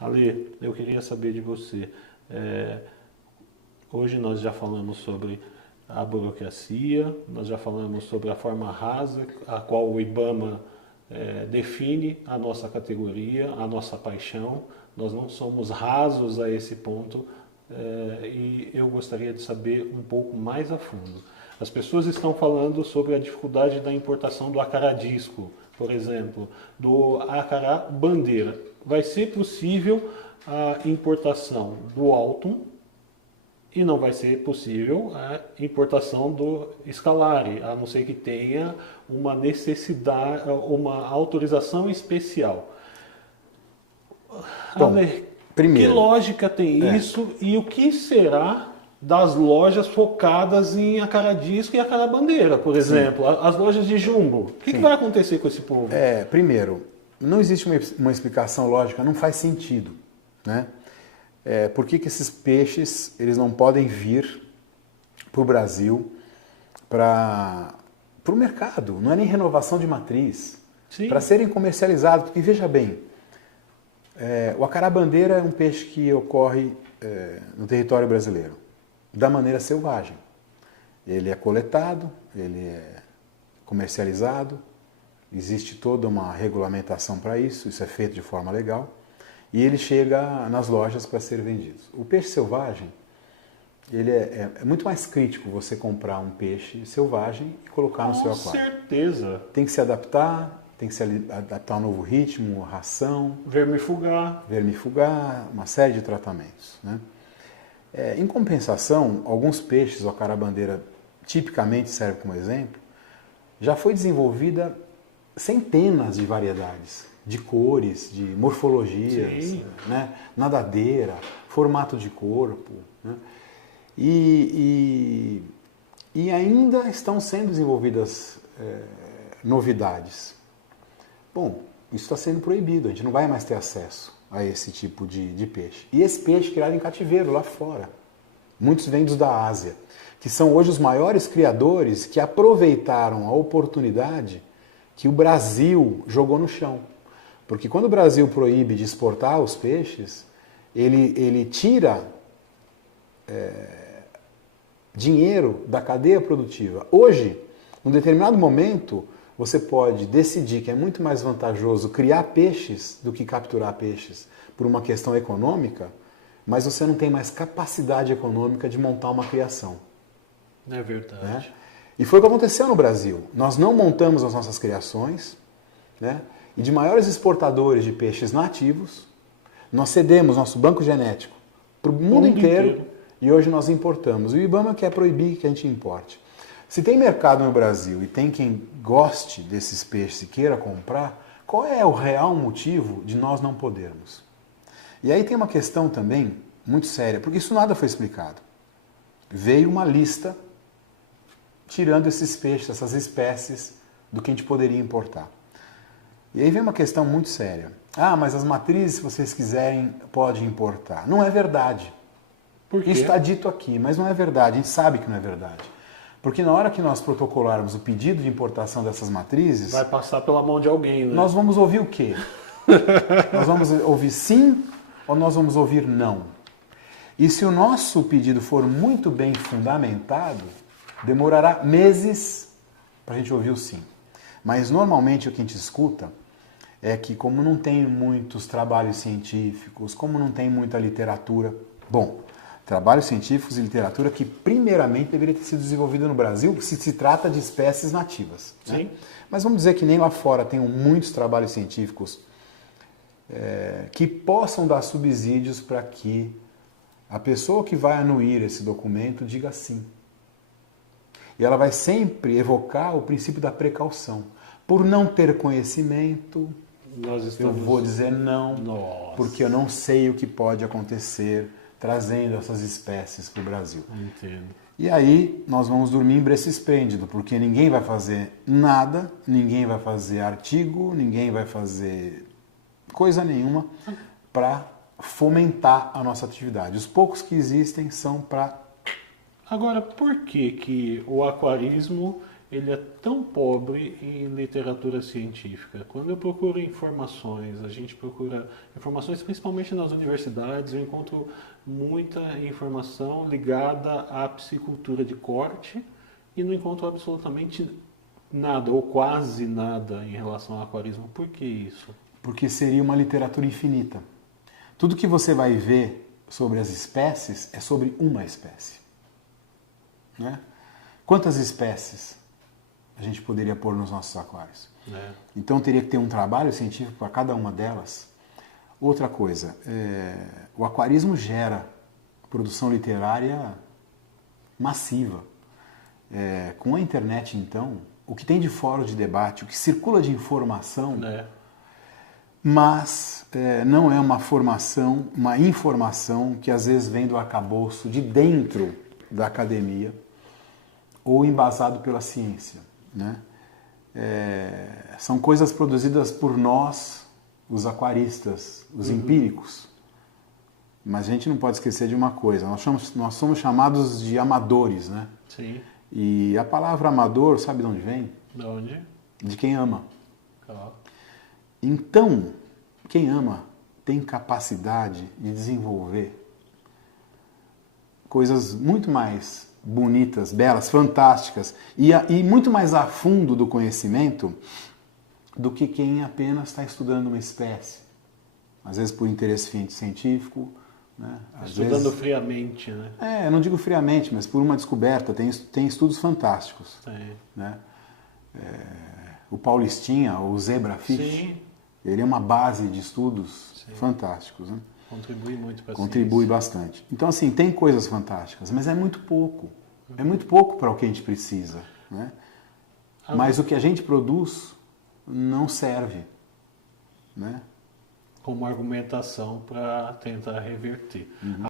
Ale, eu queria saber de você. é, Hoje nós já falamos sobre a burocracia, nós já falamos sobre a forma rasa, a qual o IBAMA define a nossa categoria, a nossa paixão. Nós não somos rasos a esse ponto, e eu gostaria de saber um pouco mais a fundo. As pessoas estão falando sobre a dificuldade da importação do acará disco, por exemplo, do acará bandeira. Vai ser possível a importação do Altum, e não vai ser possível a importação do Scalari, a não ser que tenha uma necessidade, uma autorização especial. Bom, Ale, que primeiro, lógica tem isso e o que será das lojas focadas em acará-disco e acará-bandeira, por exemplo? As lojas de jumbo. O que vai acontecer com esse povo? primeiro, não existe uma explicação lógica, não faz sentido, né? Por que esses peixes eles não podem vir para o Brasil para o mercado? Não é nem renovação de matriz, para serem comercializados. Porque veja bem, o acará-bandeira é um peixe que ocorre no território brasileiro da maneira selvagem. Ele é coletado, ele é comercializado, existe toda uma regulamentação para isso, isso é feito de forma legal. E ele chega nas lojas para ser vendido. O peixe selvagem, ele é muito mais crítico você comprar um peixe selvagem e colocar no seu aquário. Com certeza. Tem que se adaptar, tem que se adaptar ao novo ritmo, ração, vermifugar, uma série de tratamentos, né? Em compensação, alguns peixes, o acará-bandeira tipicamente serve como exemplo, já foi desenvolvida centenas de variedades, de cores, de morfologias, né? Nadadeira, formato de corpo, né? E ainda estão sendo desenvolvidas novidades. Bom, isso está sendo proibido, a gente não vai mais ter acesso a esse tipo de peixe. E esse peixe criado em cativeiro lá fora. Muitos vindos da Ásia, que são hoje os maiores criadores que aproveitaram a oportunidade que o Brasil jogou no chão. Porque quando o Brasil proíbe de exportar os peixes, ele tira dinheiro da cadeia produtiva. Hoje, num determinado momento, você pode decidir que é muito mais vantajoso criar peixes do que capturar peixes por uma questão econômica, mas você não tem mais capacidade econômica de montar uma criação. É verdade. Né? E foi o que aconteceu no Brasil. Nós não montamos as nossas criações, né? E de maiores exportadores de peixes nativos, nós cedemos nosso banco genético para o mundo inteiro e hoje nós importamos. E o IBAMA quer proibir que a gente importe. Se tem mercado no Brasil e tem quem goste desses peixes e queira comprar, qual é o real motivo de nós não podermos? E aí tem uma questão também muito séria, porque isso nada foi explicado. Veio uma lista tirando esses peixes, essas espécies, do que a gente poderia importar. E aí vem uma questão muito séria. Ah, mas as matrizes, se vocês quiserem, pode importar. Não é verdade. Por quê? Isso está dito aqui, mas não é verdade. A gente sabe que não é verdade. Porque na hora que nós protocolarmos o pedido de importação dessas matrizes... Vai passar pela mão de alguém, né? Nós vamos ouvir o quê? Nós vamos ouvir sim ou nós vamos ouvir não? E se o nosso pedido for muito bem fundamentado, demorará meses para a gente ouvir o sim. Mas normalmente o que a gente escuta é que como não tem muitos trabalhos científicos, como não tem muita literatura... Bom, trabalhos científicos e literatura que primeiramente deveria ter sido desenvolvida no Brasil se trata de espécies nativas. Sim. Né? Mas vamos dizer que nem lá fora tenham muitos trabalhos científicos que possam dar subsídios para que a pessoa que vai anuir esse documento diga sim. E ela vai sempre evocar o princípio da precaução. Por não ter conhecimento, eu vou dizer não, porque eu não sei o que pode acontecer trazendo essas espécies para o Brasil. Entendo. E aí nós vamos dormir em berço esplêndido, porque ninguém vai fazer nada, ninguém vai fazer artigo, ninguém vai fazer coisa nenhuma para fomentar a nossa atividade. Os poucos que existem são para... Agora, por que o aquarismo ele é tão pobre em literatura científica. Quando eu procuro informações, a gente procura informações principalmente nas universidades, eu encontro muita informação ligada à psicultura de corte e não encontro absolutamente nada, ou quase nada, em relação ao aquarismo. Por que isso? Porque seria uma literatura infinita. Tudo que você vai ver sobre as espécies é sobre uma espécie. Né? Quantas espécies a gente poderia pôr nos nossos aquários? Então teria que ter um trabalho científico para cada uma delas. Outra coisa, o aquarismo gera produção literária massiva. Com a internet, então, o que tem de fórum de debate, o que circula de informação, mas não é uma informação que às vezes vem do arcabouço de dentro da academia ou embasado pela ciência. Né? São coisas produzidas por nós, os aquaristas, os empíricos. Mas a gente não pode esquecer de uma coisa, nós somos chamados de amadores, né? Sim. E a palavra amador, sabe de onde vem? De onde? De quem ama. Ah. Então, quem ama tem capacidade de desenvolver coisas muito mais bonitas, belas, fantásticas e muito mais a fundo do conhecimento do que quem apenas está estudando uma espécie. Às vezes por interesse científico, né? Estudando friamente, né? Eu não digo friamente, mas por uma descoberta. Tem estudos fantásticos. Né? O Paulistinha, o Zebrafish, Sim. ele é uma base de estudos fantásticos. Né? Contribui muito para a Contribui bastante. Então, assim, tem coisas fantásticas, mas é muito pouco. É muito pouco para o que a gente precisa. Né? Mas o que a gente produz não serve. Né? Como argumentação para tentar reverter.